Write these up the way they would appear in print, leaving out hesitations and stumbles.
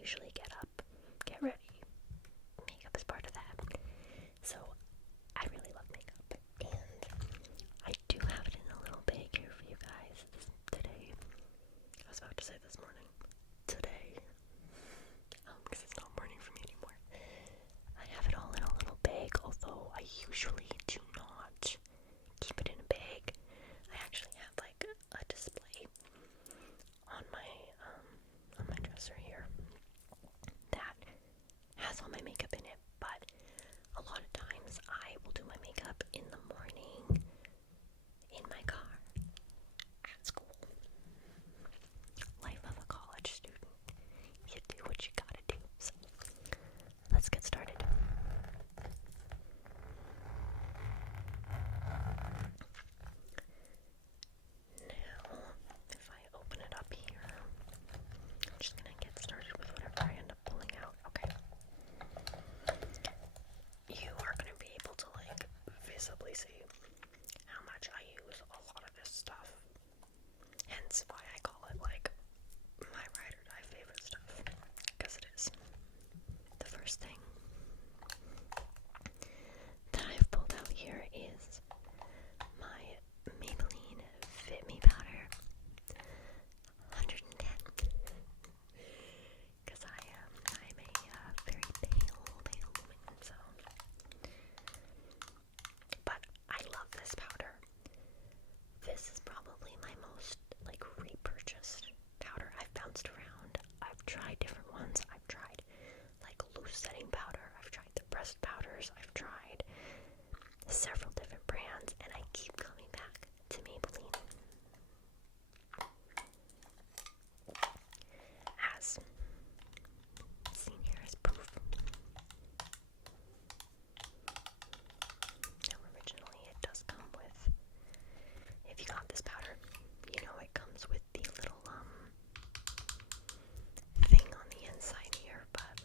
usually get up, get ready. Makeup is part of that. So I really love makeup, and I do have it in a little bag here for you guys today. I was about to say this morning. Today. Because it's not morning for me anymore. I have it all in a little bag, although I usually do not keep it in a bag. I actually have like a display on my dresser here that has all my makeup in it, but a lot of times I will do my makeup in the morning in my car at school. Life of a college student. You do what you gotta do. So let's get started. Now, if I open it up here, I'm just gonna get started with whatever I end up pulling out. Okay. You are gonna be able to like visibly see how much I use a lot of this stuff. Hence why I call it like my ride or die favorite stuff. Because it is. The first thing that I've pulled out here is my Maybelline Fit Me Powder 110. Because I'm a very pale woman, so. But I love this powder. This is probably my most like repurchased powder. I've bounced around. I've tried different ones. I've tried like loose setting powder. I've tried the pressed powders. I've tried several different brands, and I keep coming back to Maybelline. As seen here as proof. Now originally it does come with, if you got this powder, you know it comes with the little thing on the inside here, but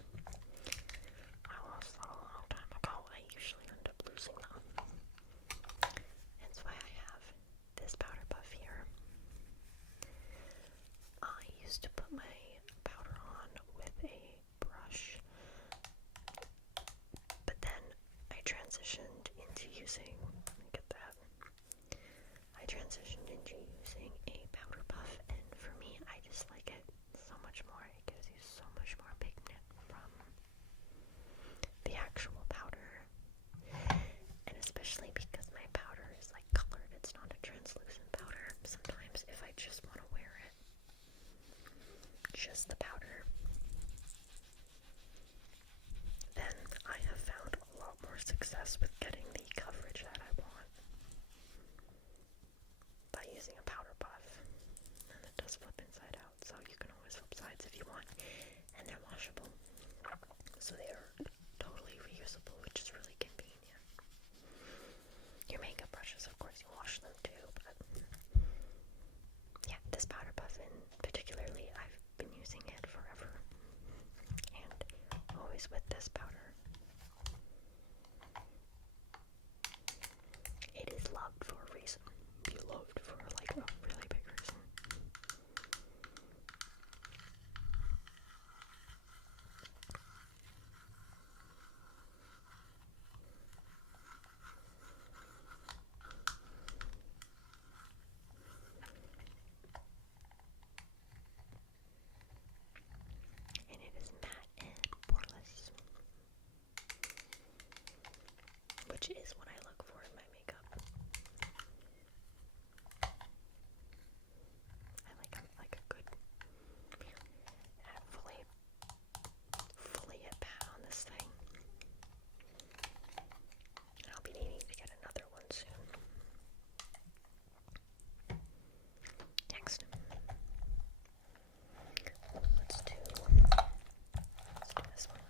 I lost that a long time ago. I usually end up losing them. That's why I have this powder puff here. I used to put my powder on with a brush, but then I transitioned into using, get that, I transitioned into using a powder puff, and for me, I just like it so much more. It gives you so much more pigment from the actual powder, and especially because my powder is like colored, it's not a translucent powder. Sometimes if I just want to wear it, just the powder, then I have found a lot more success with getting the coverage that I want by using a powder puff. And it does flip inside out, so you can always flip sides if you want, and they're washable, so they are totally reusable, which is really convenient. Your makeup brushes, of course, you wash them too, but yeah, this powder puff in particularly, I've been using it forever, and always with this powder. It is loved for a reason. Beloved for like a really big reason. And it is matte and poreless, which is what I look for in my makeup. I like a good fully hit pat on this thing. I'll be needing to get another one soon. Next, let's do this one.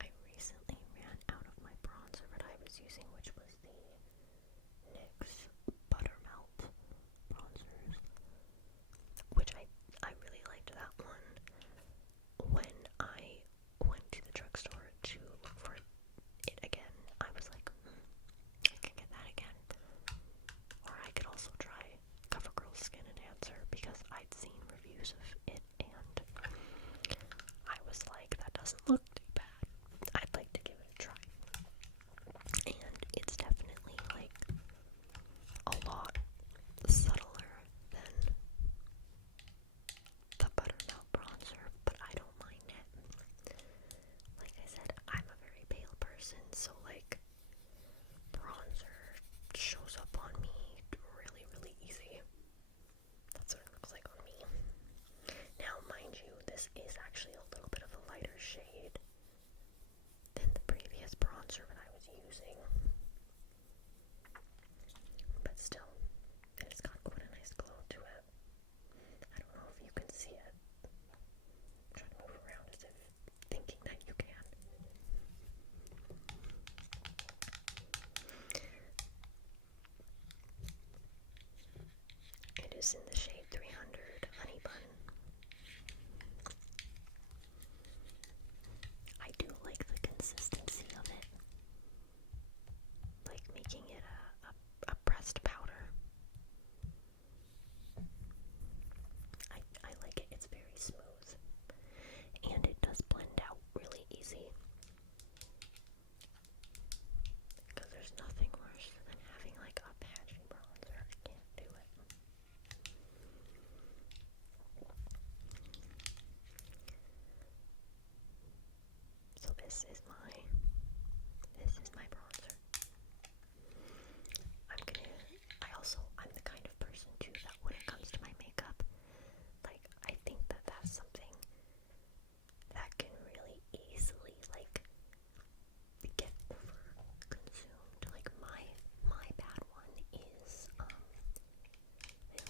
I recently ran out of my bronzer that I was using, which was the NYX Buttermelt bronzers, which I really liked that one. When I went to the drugstore to look for it again, I was like, I can get that again. Or I could also try CoverGirl Skin Enhancer, because I'd seen reviews of it and doesn't look too bad. I'd like to give it a try. And it's definitely like a lot subtler than the buttermilk bronzer, but I don't mind it. Like I said, I'm a very pale person, so like bronzer shows up on me really, really easy. That's what it looks like on me. Now, mind you, this is actually a little bit of a lighter shade than the previous bronzer that I was using. But still, it's got quite a nice glow to it. I don't know if you can see it. I'm trying to move around as if thinking that you can. It is in the shade 300 Honey Bun. I do like the consistency of it. Like making it a pressed powder. I like it. It's very smooth. And it does blend out really easy. Because there's nothing worse than having like a patchy bronzer. I can't do it. So this is my bronzer. I'm the kind of person too that when it comes to my makeup, like I think that that's something that can really easily like get over consumed. Like my bad one is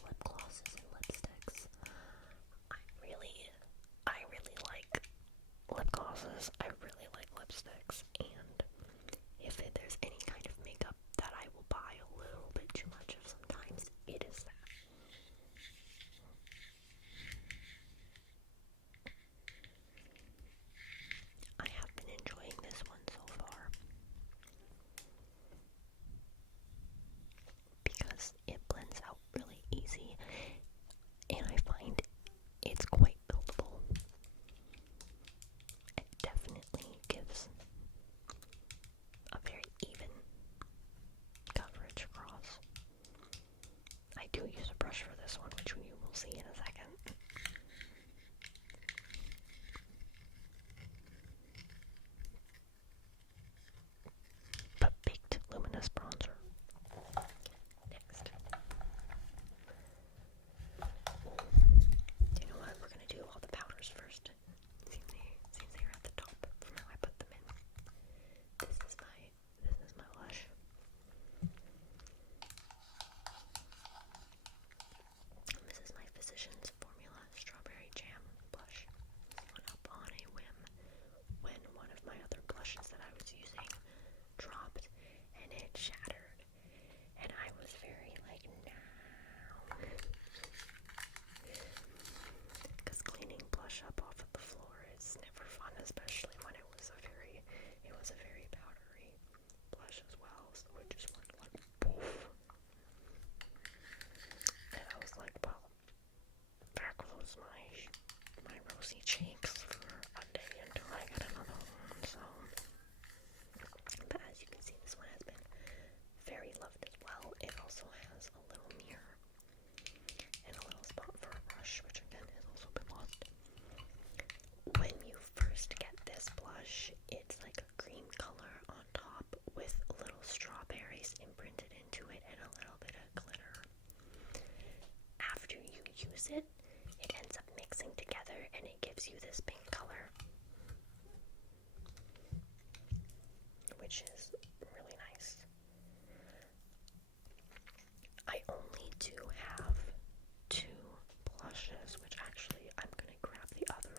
lip glosses and lipsticks. I really like lip glosses. I really like lipsticks, and if there's any kind of makeup that I will buy a little bit too much of sometimes, it is that. I have been enjoying this one so far because it blends out really easy, and I find it's quite buildable. It definitely gives a very even coverage across. I do use a brush for this one, which you will see in a second. But baked luminous bronzer. Next. You know what? We're gonna do all the powders first. Seems they're at the top from how I put them in. This is my blush. This is my Physicians Formula Strawberry Jam blush. This went up on a whim when one of my other blushes that I was using dropped and it shattered. And I was very like, no. Because cleaning blush up off of the floor is never fun, especially when it was a very powdery blush as well, so it just went like poof. And I was like, well, there goes my rosy cheeks for a day until I get another one. So, but as you can see, this one has been very loved as well. It also has a little mirror and a little spot for a brush, which again has also been lost. When you first get this blush, it's like a green color on top with little strawberries imprinted into it and a little bit of glitter. After you use it, it ends up mixing together and it gives you this pink color, which is really nice. I only do have two blushes, which actually I'm going to grab the other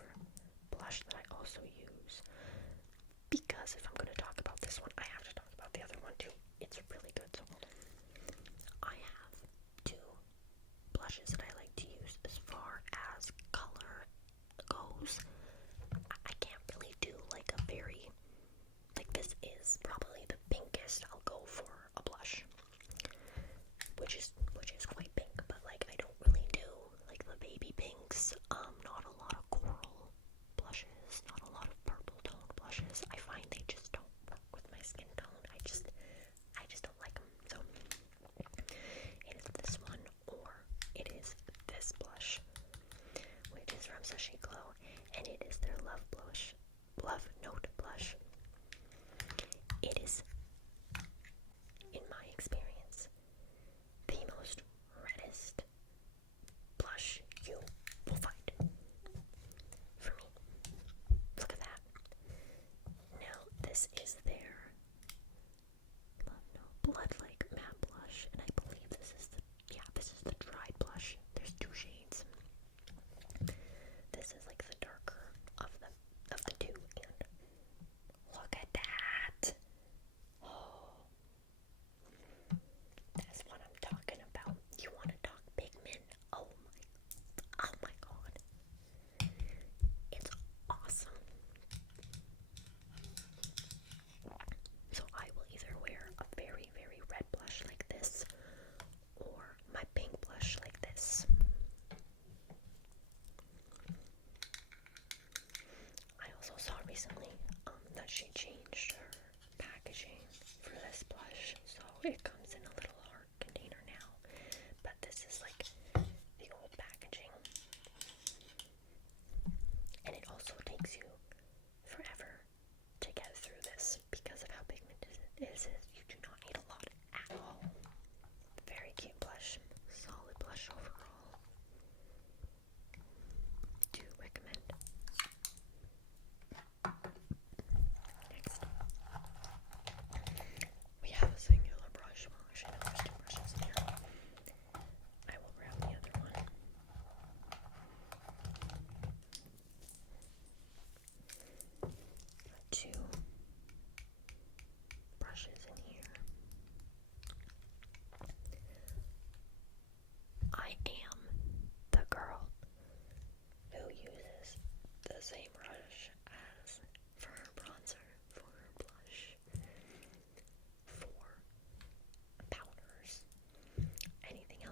blush that I also use, because if I'm going to talk about this one, I have to talk about the other one too. It's really good. So I have two blushes that I like to use. As far as color goes, I can't really do like a very, like this is probably the pinkest I'll go for a blush, which is quite pink, but like I don't really do like the baby pinks, not a lot of coral blushes, not a lot of purple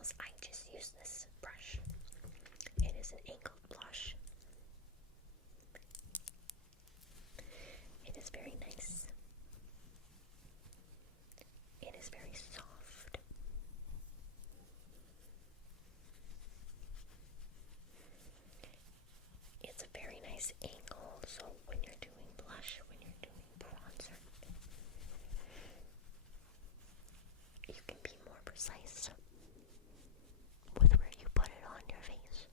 else, I just use this brush. It is an angled blush. It is very nice. It is very soft. It's a very nice angle, so when you're doing blush, when you're doing bronzer, you can be more precise with where you put it on your face.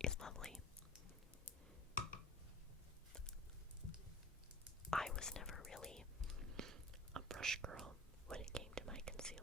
It's lovely. I was never really a brush girl when it came to my concealer.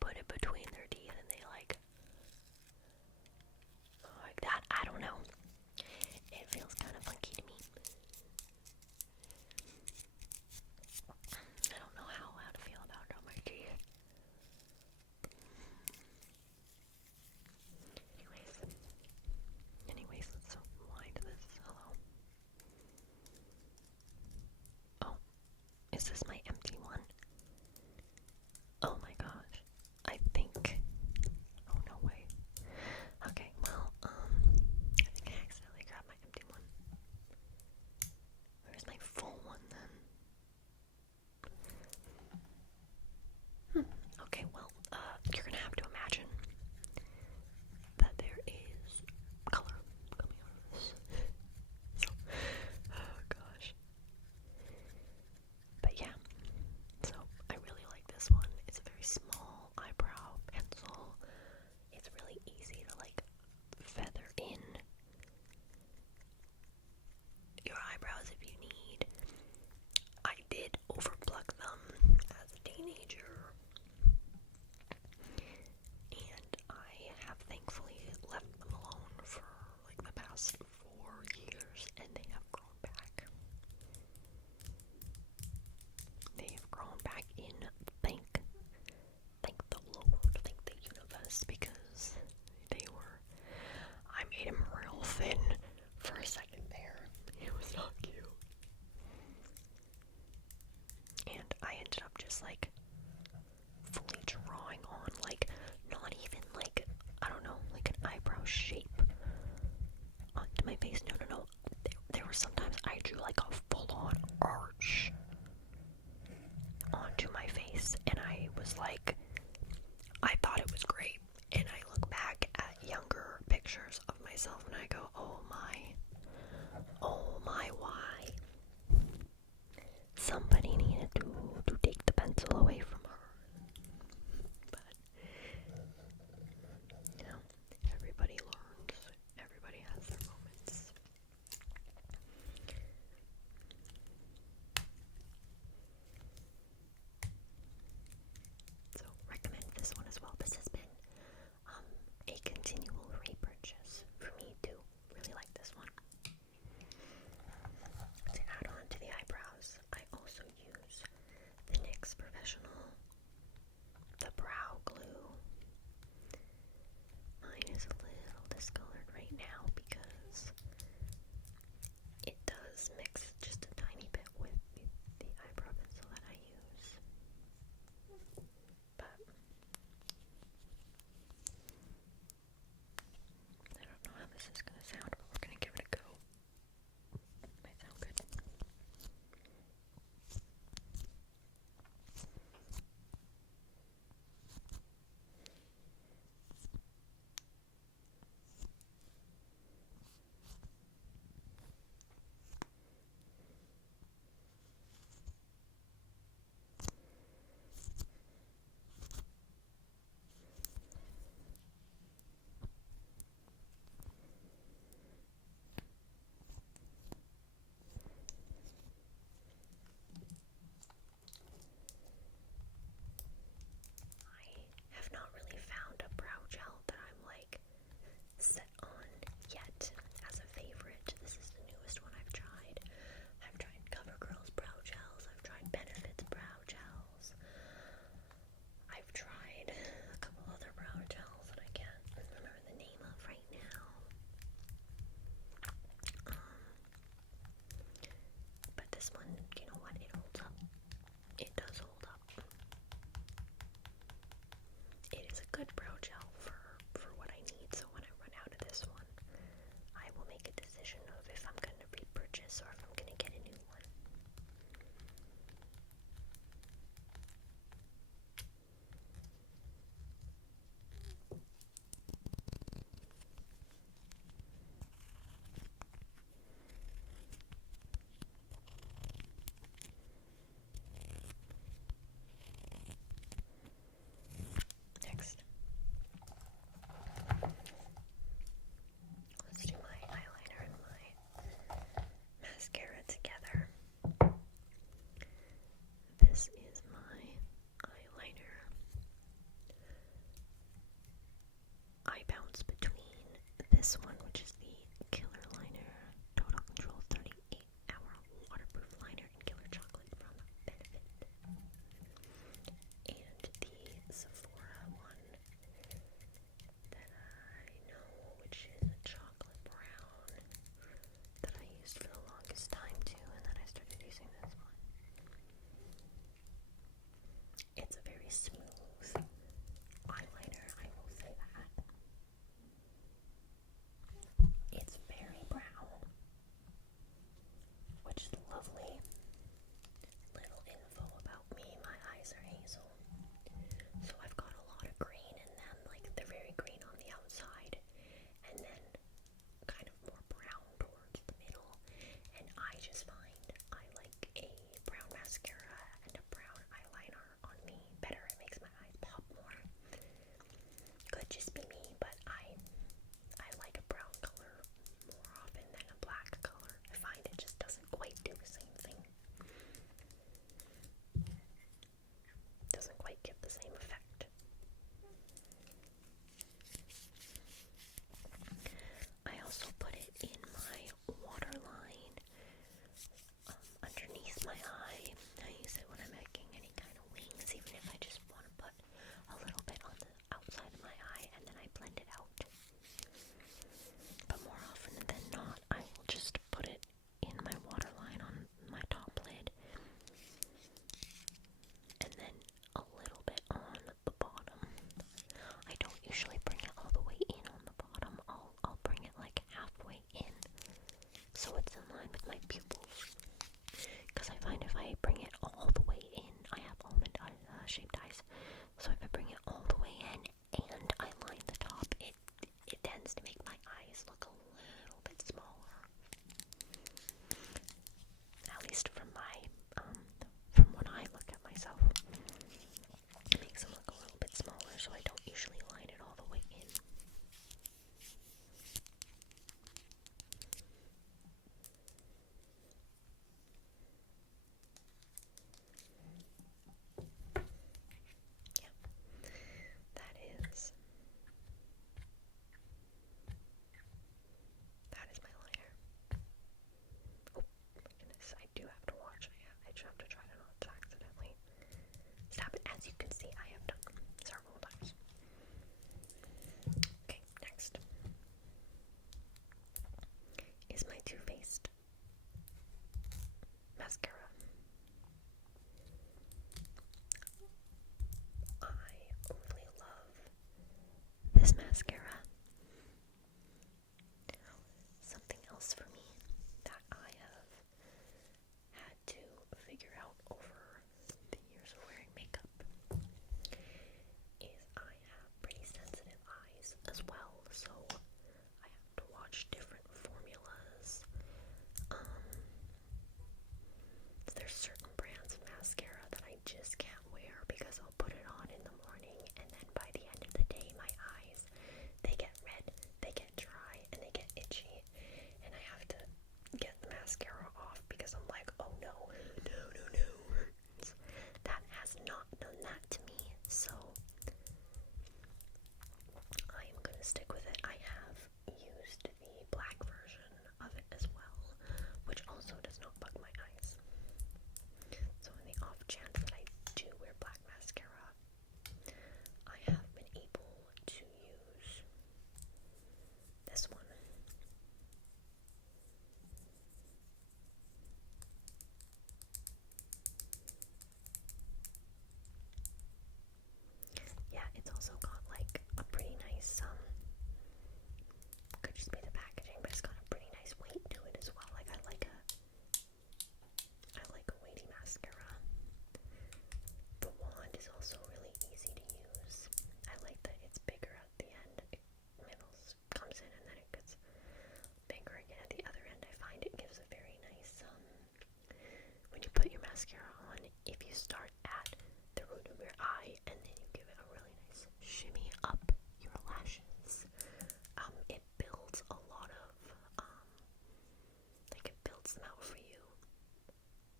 put it between their teeth and they like that. I don't know. It feels kind of funky to me. I don't know how to feel about it on my teeth. Anyways, let's wind this. Hello. Oh, is this my empty one? Oh my gosh. I think. Oh no way. Okay, well, I think I accidentally grabbed my empty one. Where's my full one then? Okay, well, you're gonna have to imagine that there is color coming out of this. So, oh gosh. But yeah, so I really like this one. It's a very small eyebrow pencil. It's really easy to like feather in your eyebrows if you need. I did overpluck them as a teenager, and I have thankfully left them alone for like the past 4 years, and they have grown back. They have grown back in thank the Lord, thank the universe, because I made him real thin for a second there. It was not cute. And I ended up just like fully drawing on like not even like, I don't know, like an eyebrow shape onto my face. No. There were sometimes I drew like a full-on arch onto my face, and I was like, I thought it was great. And I look back at younger pictures of myself and I go, oh my, why? Somebody needed to take the pencil away from her. But, you know, everybody learns. Everybody has their moments. So, recommend this one as well. This has been a continual repurchase for me too. Really like this one. To add on to the eyebrows, I also use the NYX Professional, the brow glue. Mine is a little discolored right now because it does mix just a tiny bit with the eyebrow pencil that I use. But I don't know how this is going to sound, but we're going to give it a go. Might sound good. I have not really found a brow gel that I'm like set on yet as a favorite. This is the newest one I've tried. I've tried CoverGirl's brow gels. I've tried Benefit's brow gels. I've tried a couple other brow gels that I can't remember the name of right now. But this one, you know what? It holds up. It does hold up. It is a good brow gel for what I need, so when I run out of this one, I will make a decision of if I'm going to repurchase or if I'm going to get a new one. Next, let's do my eyeliner and my mascara. I bring it all the way in, I have almond shaped eyes, so if I bring it all the way in and I line the top, it tends to make my eyes look a little bit smaller. At least from from when I look at myself. It makes them look a little bit smaller, so I don't usually line it all the way in. That is my liner. Oh my goodness, I do have to watch. I just have to try to not to accidentally stab it. As you can see, I have done several times. Okay, next is my Too Faced mascara. I really love this mascara. Something else for me that I have had to figure out over the years of wearing makeup is I have pretty sensitive eyes as well, so I have to watch different formulas. There's certain brands of mascara that I just can't wear because I'll put it on in the morning and then by the end of the day my eyes, they get red, they get dry, and they get itchy, and I have to get the mascara off because I'm like, oh no. That has not done that to me, so I am going to stick with it. I have used the black version of it as well, which also does not bug my eyes. So in the off chance that I do wear black mascara, I have been able to use this one. Yeah, it's also got like a pretty nice, could just be the packaging, but it's got a pretty nice weight to it as well. Like I like a weighty mascara. The wand is also really easy to use. I like that it's bigger at the end. It comes in and then it gets bigger again at the other end. I find it gives a very nice, when you put your mascara on, if you start at the root of your eye and then you give it a really nice shimmy up your lashes, it builds a lot of, like it builds them out for you,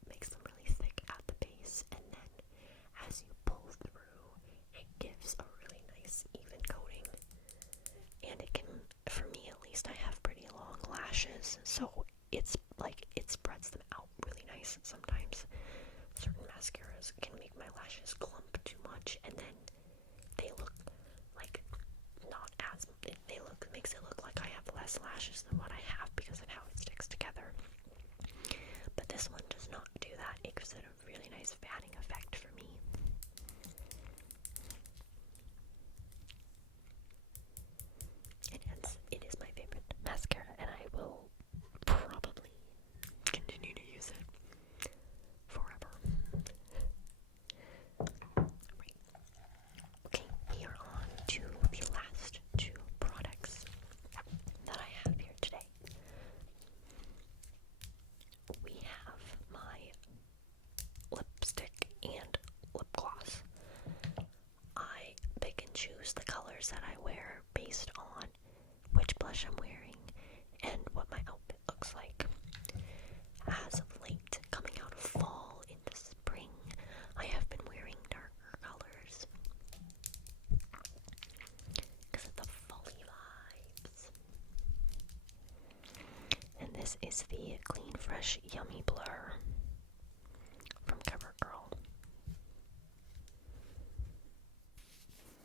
makes them really thick at the base, and then as you pull through, it gives a really nice even coating. And it can, for me at least, I have pretty long lashes, so it's like it spreads them out really nice. Sometimes certain mascaras can make my lashes clump too much, and then they look like not as, makes it look like I have less lashes than what I have because of how it sticks together. But this one does not do that. It gives it a really nice fanning effect for me. It is my favorite mascara, and I will probably continue to use it forever. Right. Okay, we are on to the last two products that I have here today. We have my lipstick and lip gloss. I pick and choose the colors that I wear based on which blush I'm wearing and what my outfit looks like. As of late, coming out of fall into spring, I have been wearing darker colors because of the folly vibes. And this is the Clean Fresh Yummy Blur from CoverGirl.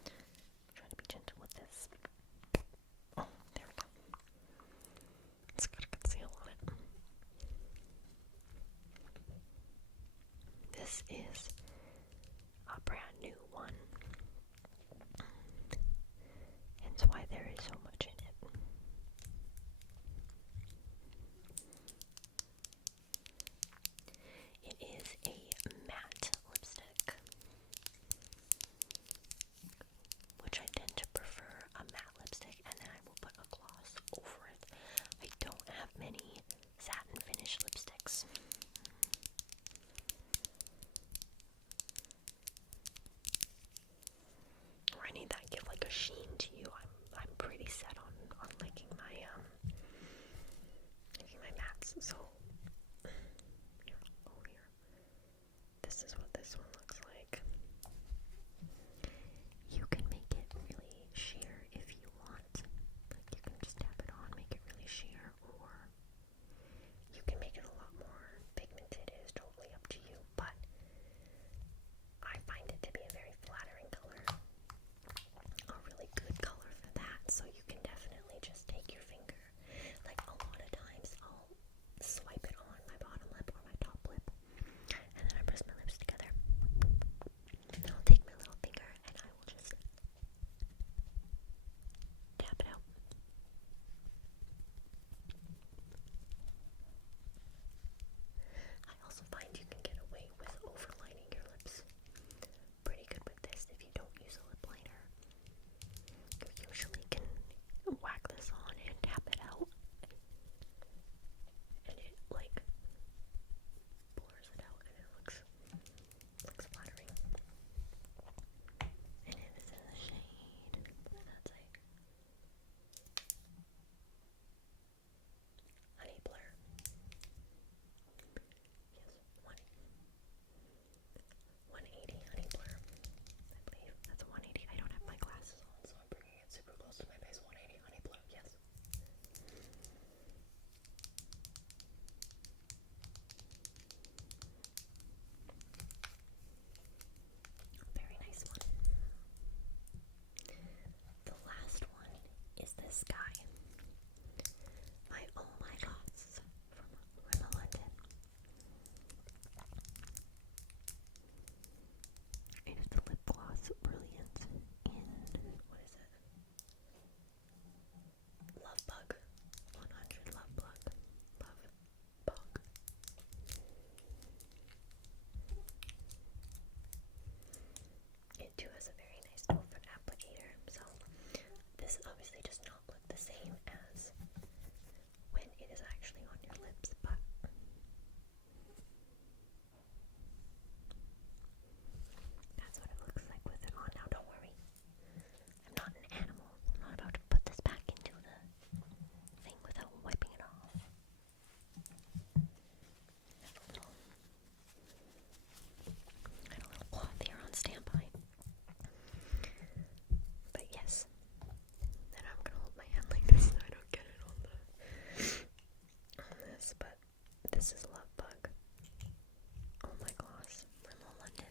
I'm trying to be gentle with this. Oh, there we go. It's got a good seal on it. This is a brand new one. Hence why there is so much in it. It is a this. So, here. This is what this one looks like. You can make it really sheer if you want. Like, you can just tap it on, make it really sheer, or you can make it a lot more pigmented. It is totally up to you, but I find it to be a very flattering color. A really good color for that, so you can definitely just take your finger. Like, a lot of times I'll swipe it on my bottom lip or my top lip, and then I press my lips together. And I'll take my little finger and I will just tap it out. I also find you can get away with overlining your lips pretty good with this if you don't use a lip liner. You usually can whack this on and tap it out, and it like blurs it out, and it looks flattering. And it is in the shade, that's like Honey Blur. Yes, 180 Honey Blur. I believe that's 180. I don't have my glasses on, so I'm bringing it super close to my face. 180 Honey Blur. Yes. Very nice one. The last one is this guy. My Oh My Gods from Rimmel London. It is the lip gloss Brilliant in, what is it? Love Bug. 100 Love Bug. Love Bug. It too has a very nice doe foot applicator, so this obviously does not look the same as when it is actually on your lips, but that's what it looks like with it on. Now don't worry, I'm not an animal. I'm not about to put this back into the thing without wiping it off. I had a little cloth here on standby. But yes, and I'm gonna hold my hand like this so I don't get it on this, but this is Love Bug. Oh my gosh, Rimmel London.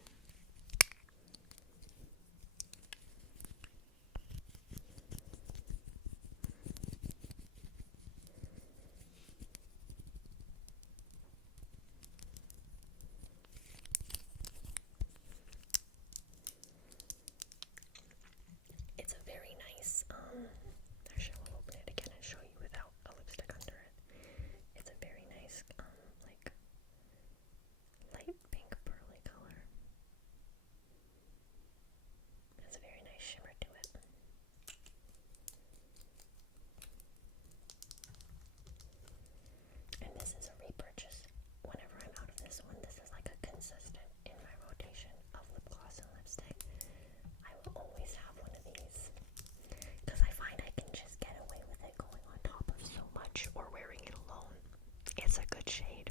It's a very nice, actually I'll open it again and show you without a lipstick under it. It's a very nice, like, light pink pearly color. It has a very nice shimmer to it. And this is a repurchase. Whenever I'm out of this one, this is like a consistent in my rotation of lip gloss and lipstick. I will always have one of these because I find I can just get away with it going on top of so much or wearing it alone. It's a good shade.